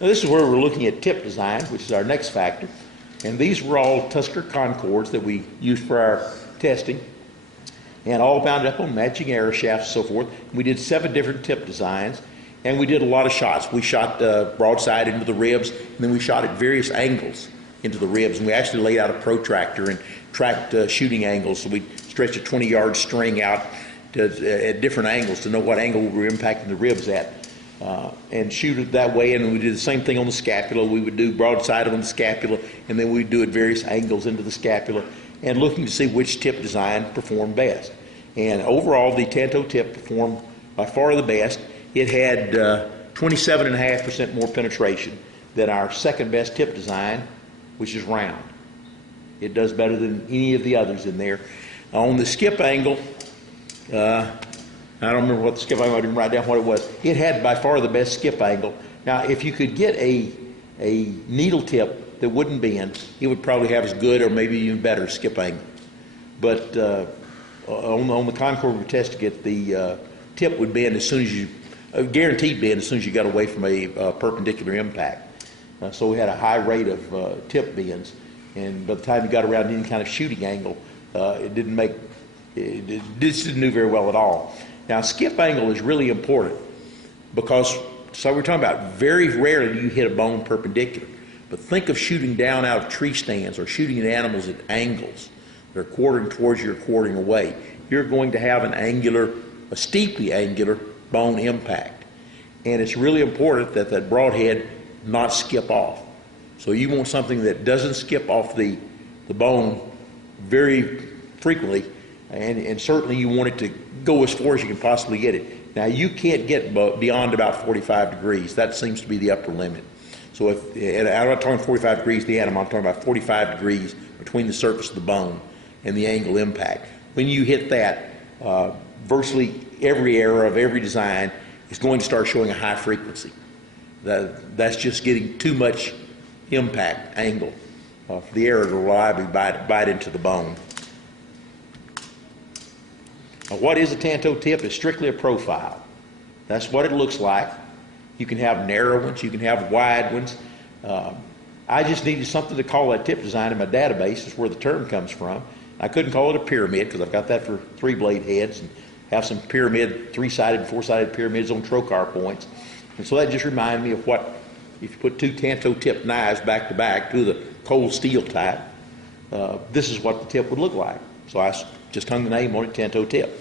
Now this is where we're looking at tip design, which is our next factor. And these were all Tusker Concords that we used for our testing, and all bound up on matching arrow shafts and so forth. We did 7 different tip designs, and we did a lot of shots. We shot broadside into the ribs, and then we shot at various angles into the ribs, and we actually laid out a protractor and tracked shooting angles. So we stretched a 20-yard string out at different angles to know what angle we were impacting the ribs at, and shoot it that way. And we did the same thing on the scapula. We would do broadside on the scapula, and then we'd do at various angles into the scapula, and looking to see which tip design performed best. And overall, the Tanto tip performed by far the best. It had 27.5% more penetration than our second best tip design, which is round. It does better than any of the others in there. On the skip angle, I don't remember what the skip angle, I didn't write down what it was. It had by far the best skip angle. Now, if you could get a needle tip that wouldn't bend, it would probably have as good or maybe even better skip angle. But on the Concord we tested it, the tip would bend as soon as you, guaranteed bend as soon as you got away from a perpendicular impact. So we had a high rate of tip bends, and by the time you got around any kind of shooting angle, it didn't do very well at all. Now, skip angle is really important because, so we're talking about very rarely do you hit a bone perpendicular, but think of shooting down out of tree stands or shooting at animals at angles. They're quartering towards you or quartering away. You're going to have a steeply angular bone impact. And it's really important that that broadhead not skip off. So you want something that doesn't skip off the bone very frequently, and certainly you want it to go as far as you can possibly get it. Now, you can't get beyond about 45 degrees. That seems to be the upper limit. So and I'm not talking 45 degrees the animal, I'm talking about 45 degrees between the surface of the bone and the angle impact. When you hit that, virtually every arrow of every design is going to start showing a high frequency. That's just getting too much impact angle for the arrow to reliably bite into the bone. Now, what is a Tanto tip? It's strictly a profile. That's what it looks like. You can have narrow ones, you can have wide ones. I just needed something to call that tip design in my database. Is where the term comes from. I couldn't call it a pyramid because I've got that for 3-blade heads and have some pyramid, 3-sided and 4-sided pyramids on trocar points. And so that just reminded me of what, if you put 2 Tanto tip knives back to back, 2 of the cold steel type, this is what the tip would look like. So I just hung the name on it, Tanto tip.